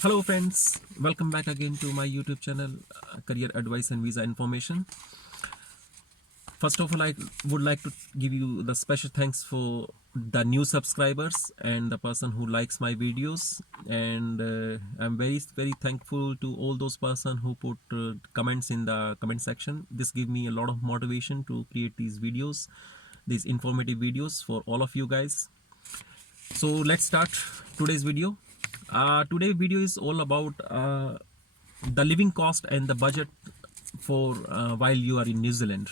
Hello friends, welcome back again to my YouTube channel, Career Advice and Visa Information. First of all, I would like to give you the special thanks for the new subscribers and the person who likes my videos, and I'm very thankful to all those person who put comments in the comment section. This gives me a lot of motivation to create these videos, these informative videos for all of you guys. So let's start today's video. Today's video is all about the living cost and the budget for while you are in New Zealand.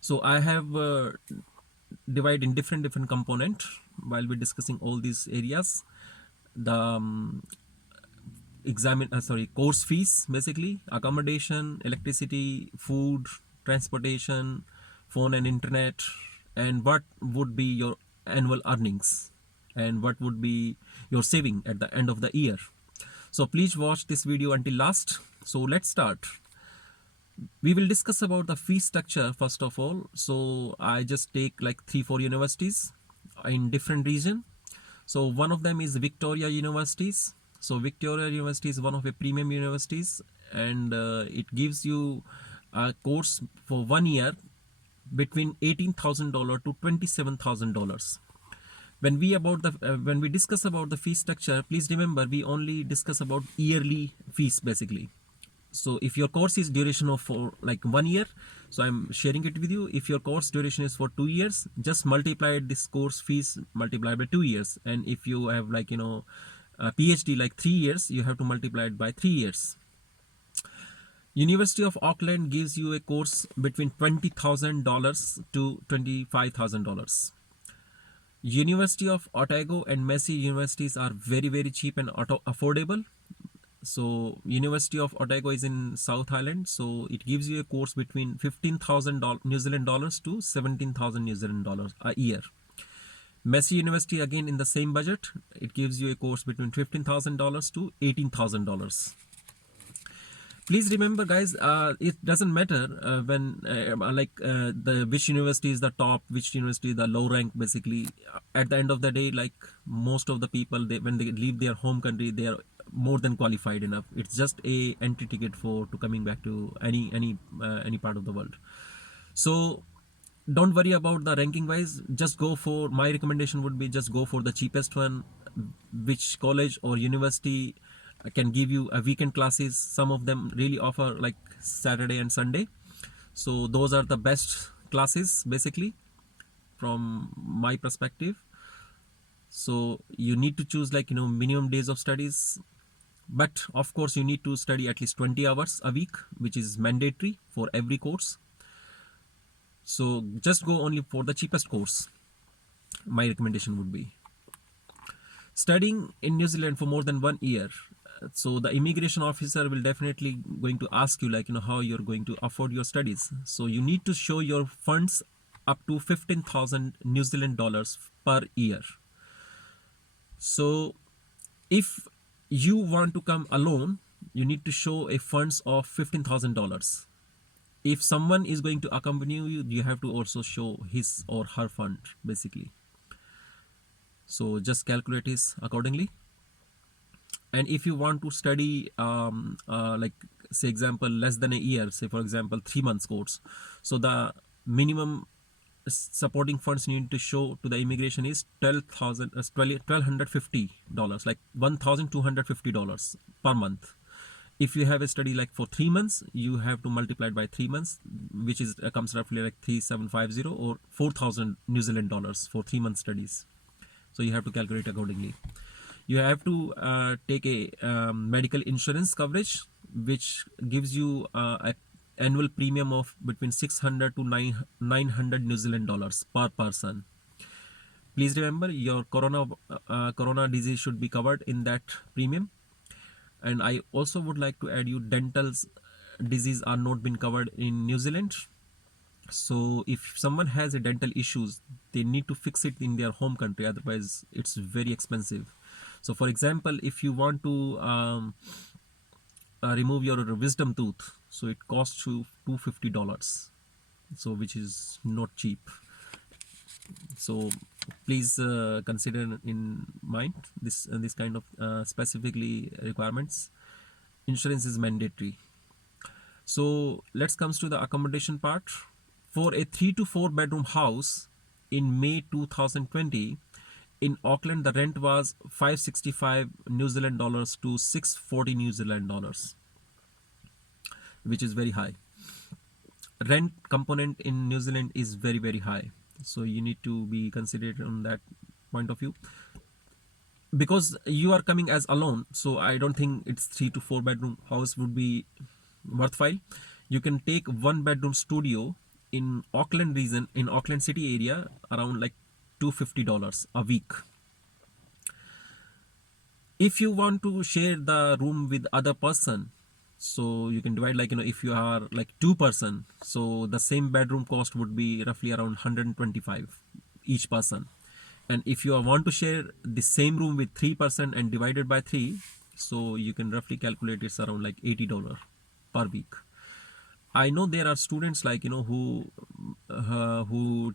So I have divided in different component while we're discussing all these areas. The course fees, basically accommodation, electricity, food, transportation, phone and internet, and what would be your annual earnings and what would be your saving at the end of the year. So please watch this video until last. So let's start. We will discuss about the fee structure first of all. So I just take like 3-4 universities in different region. So one of them is Victoria Universities. So Victoria University is one of the premium universities, and it gives you a course for 1 year between $18,000 to $27,000. When we discuss about the fee structure, please remember we only discuss about yearly fees basically. So if your course is duration of for like 1 year, so I'm sharing it with you. If your course duration is for 2 years, just multiply this course fees multiplied by 2 years. And if you have like a PhD like 3 years, you have to multiply it by 3 years. University of Auckland gives you a course between $20,000 to $25,000. University of Otago and Massey universities are very cheap and affordable. So University of Otago is in South Island, so it gives you a course between $15,000 New Zealand dollars to 17,000 New Zealand dollars a year. Massey University, again in the same budget, it gives you a course between $15,000 to $18,000. Please remember guys, it doesn't matter when the which university is the top, which university is the low rank. Basically at the end of the day, like most of the people, when they leave their home country, they are more than qualified enough. It's just a entry ticket for to coming back to any part of the world. So don't worry about the ranking wise, just go for, my recommendation would be just go for the cheapest one. Which college or university can give you a weekend classes. Some of them really offer like Saturday and Sunday, so those are the best classes basically from my perspective. So you need to choose like minimum days of studies, but of course you need to study at least 20 hours a week, which is mandatory for every course. So just go only for the cheapest course. My recommendation would be studying in New Zealand for more than 1 year. So the immigration officer will definitely going to ask you like how you're going to afford your studies. So you need to show your funds up to 15,000 New Zealand dollars per year. So if you want to come alone, you need to show a funds of $15,000. If someone is going to accompany you, you have to also show his or her fund basically. So just calculate this accordingly. And if you want to study like say example less than a year, say for example 3 months course, so the minimum supporting funds you need to show to the immigration is $1,250, like $1,250 per month. If you have a study like for 3 months, you have to multiply it by 3 months, which is comes roughly like 3,750 or 4,000 New Zealand dollars for 3 month studies. So you have to calculate accordingly. You have to take a medical insurance coverage, which gives you a annual premium of between 600 to 900 New Zealand dollars per person. Please remember your corona disease should be covered in that premium. And I also would like to add you dental disease are not been covered in New Zealand. So if someone has a dental issues, they need to fix it in their home country, otherwise it's very expensive. So for example, if you want to remove your wisdom tooth, so it costs you $250, so which is not cheap. So please consider in mind this kind of specifically requirements. Insurance is mandatory. So let's comes to the accommodation part. For a 3 to 4 bedroom house in May 2020 in Auckland, the rent was 565 New Zealand dollars to 640 New Zealand dollars, which is very high. Rent component in New Zealand is very high, so you need to be considered on that point of view. Because you are coming as alone, so I don't think it's 3 to 4 bedroom house would be worthwhile. You can take 1 bedroom studio in Auckland region, in Auckland city area, around like $250 a week. If you want to share the room with other person, so you can divide, like, if you are like 2 person, so the same bedroom cost would be roughly around 125 each person. And if you want to share the same room with 3% and divided by 3, so you can roughly calculate it's around like $80 per week. I know there are students, like, who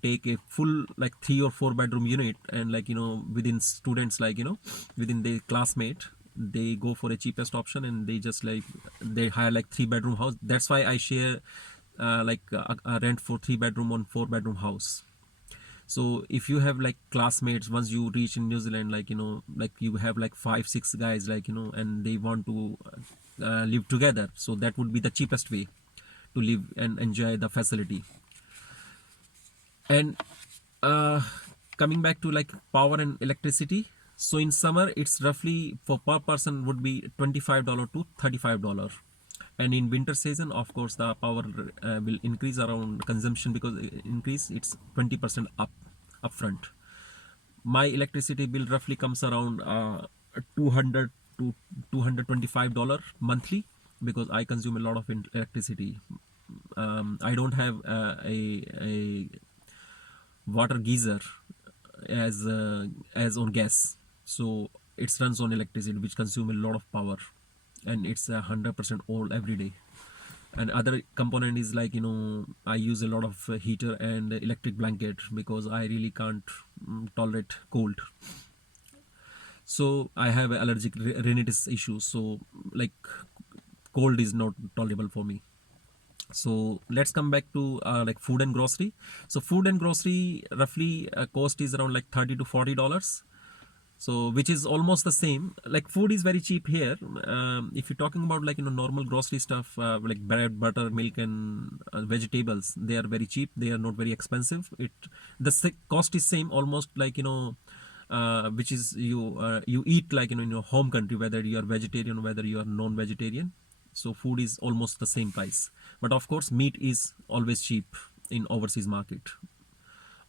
take a full like 3 or 4 bedroom unit, and, like, within students, like, within their classmate, they go for a cheapest option, and they just like they hire like 3 bedroom house. That's why I share like a rent for 3 bedroom on 4 bedroom house. So if you have like classmates, once you reach in New Zealand, like, like you have like 5 6 guys, like, and they want to live together, so that would be the cheapest way to live and enjoy the facility. And uh, coming back to like power and electricity, so in summer it's roughly for per person would be $25 to $35. And in winter season, of course, the power will increase around consumption, because increase it's 20% upfront. My electricity bill roughly comes around 200 to $225 monthly, because I consume a lot of electricity. I don't have a water geyser as on gas, so it runs on electricity, which consume a lot of power, and it's 100% all every day. And other component is, like, I use a lot of heater and electric blanket, because I really can't tolerate cold. So I have allergic rhinitis issues, so like cold is not tolerable for me. So let's come back to like food and grocery. So food and grocery roughly cost is around like $30 to $40, so which is almost the same. Like food is very cheap here. If you're talking about, like, normal grocery stuff, like bread, butter, milk, and vegetables, they are very cheap, they are not very expensive. The cost is same almost, like, which is you eat, like, in your home country, whether you are vegetarian, whether you are non-vegetarian. So food is almost the same price, but of course meat is always cheap in overseas market.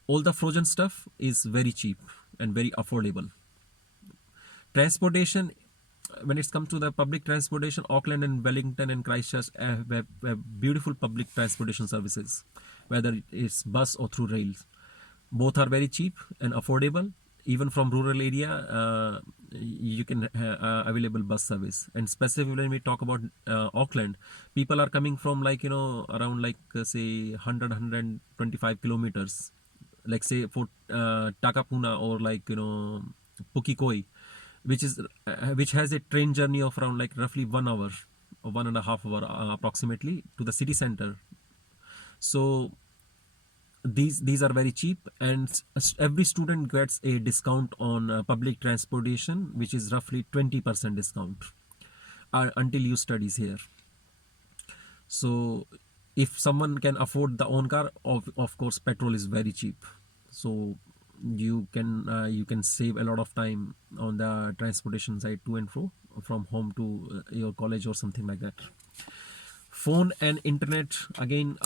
All the frozen stuff is very cheap and very affordable. Transportation, when it's come to the public transportation, Auckland and Wellington and Christchurch have beautiful public transportation services, whether it's bus or through rails. Both are very cheap and affordable. Even from rural area, you can available bus service. And specifically when we talk about Auckland, people are coming from, like, around, like, say 125 kilometers, like, say for Takapuna, or like, Pukikoi, which has a train journey of around like roughly 1 hour or 1.5 hour approximately to the city center. So these are very cheap, and every student gets a discount on public transportation, which is roughly 20% discount until you studies here. So if someone can afford the own car, of course petrol is very cheap, so you can save a lot of time on the transportation side to and fro from home to your college or something like that. Phone and internet, again,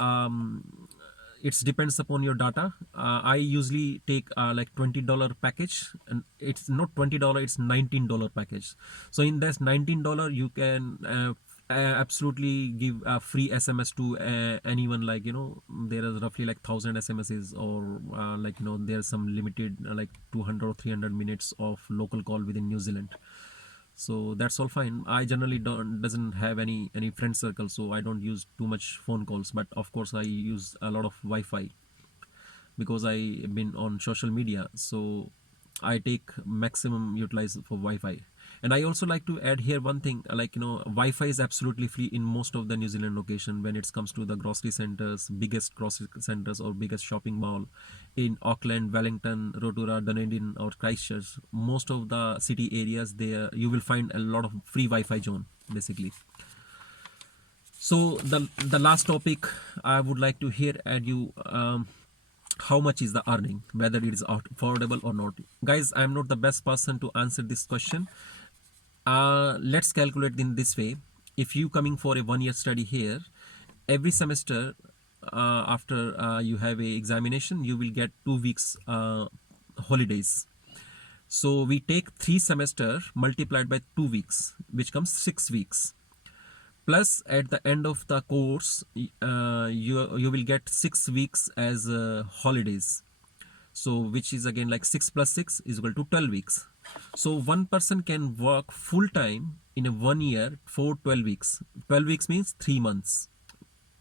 it depends upon your data. I usually take like $20 package, and it's not $20, it's $19 package. So in this $19 you can absolutely give a free SMS to anyone, like, there is roughly like 1,000 SMSs, or like, there's some limited like 200 or 300 minutes of local call within New Zealand. So that's all fine. I generally doesn't have any friend circle, so I don't use too much phone calls, but of course I use a lot of Wi-Fi. because I've been on social media, so I take maximum utilize for Wi-Fi. And I also like to add here one thing, like, Wi-Fi is absolutely free in most of the New Zealand location when it comes to the grocery centers, biggest grocery centers or biggest shopping mall in Auckland, Wellington, Rotorua, Dunedin or Christchurch. Most of the city areas there, you will find a lot of free Wi-Fi zone basically. So the last topic I would like to hear at you, how much is the earning, whether it is affordable or not. Guys, I'm not the best person to answer this question. Let's calculate in this way. If you coming for a 1 year study here, every semester, after you have a examination, you will get 2 weeks holidays. So we take 3 semester multiplied by 2 weeks, which comes 6 weeks. Plus at the end of the course, you will get 6 weeks as holidays. So which is again like 6 plus 6 is equal to 12 weeks. So one person can work full time in a 1 year for 12 weeks. 12 weeks means 3 months,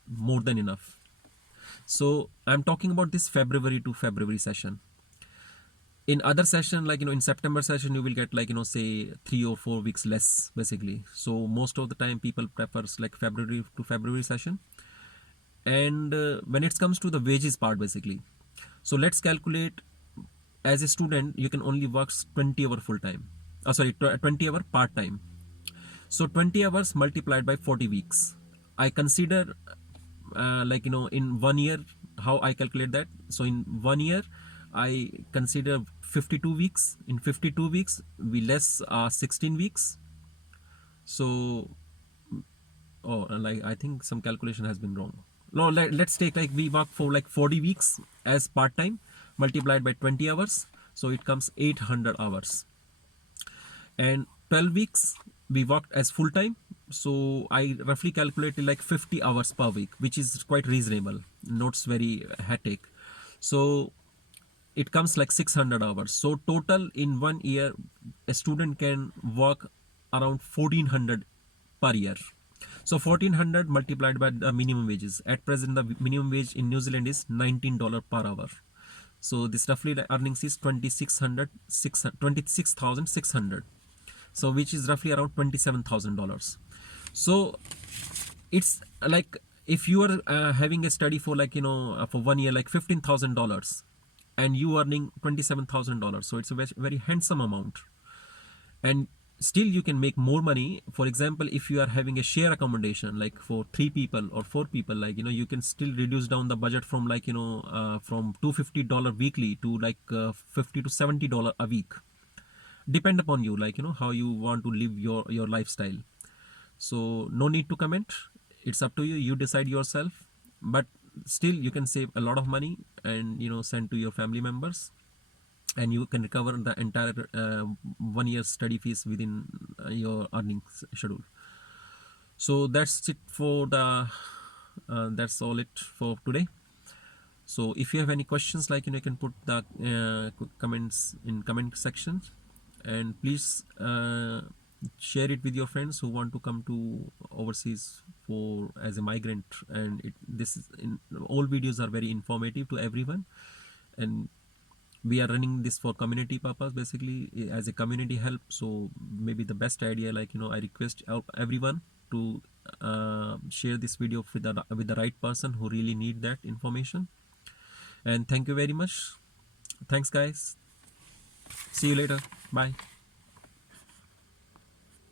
more than enough. So I'm talking about this February to February session. In other session, like, in September session, you will get like, say 3 or 4 weeks less basically. So most of the time people prefers like February to February session. And when it comes to the wages part basically, so let's calculate, as a student you can only work 20 hour full time, 20 hour part time. So 20 hours multiplied by 40 weeks. I consider like, in 1 year, how I calculate that. So in 1 year I consider 52 weeks. In 52 weeks we less 16 weeks. So like, I think some calculation has been wrong. No, let's take like we work for like 40 weeks as part time multiplied by 20 hours, so it comes 800 hours. And 12 weeks we worked as full time, so I roughly calculated like 50 hours per week, which is quite reasonable, not very hectic. So it comes like 600 hours. So total in 1 year a student can work around 1400 per year. So 1400 multiplied by the minimum wages. At present the minimum wage in New Zealand is $19 per hour. So this roughly the earnings is 26,600. So which is roughly around $27,000. So it's like, if you are having a study for like, for 1 year like $15,000 and you earning $27,000, so it's a very handsome amount. And still you can make more money. For example, if you are having a share accommodation like for 3 people or 4 people, like, you can still reduce down the budget from like, from $250 weekly to like $50 to $70 a week. Depend upon you, like, how you want to live your lifestyle. So no need to comment, it's up to you, you decide yourself. But still you can save a lot of money and send to your family members, and you can recover the entire 1 year study fees within your earnings schedule. So that's it for the that's all it for today. So if you have any questions, like, you can put the comments in comment section, and please share it with your friends who want to come to overseas for as a migrant. And all videos are very informative to everyone, and we are running this for community purpose basically, as a community help. So maybe the best idea, like, I request everyone to share this video with the right person who really need that information. And thank you very much. Thanks guys, see you later, bye.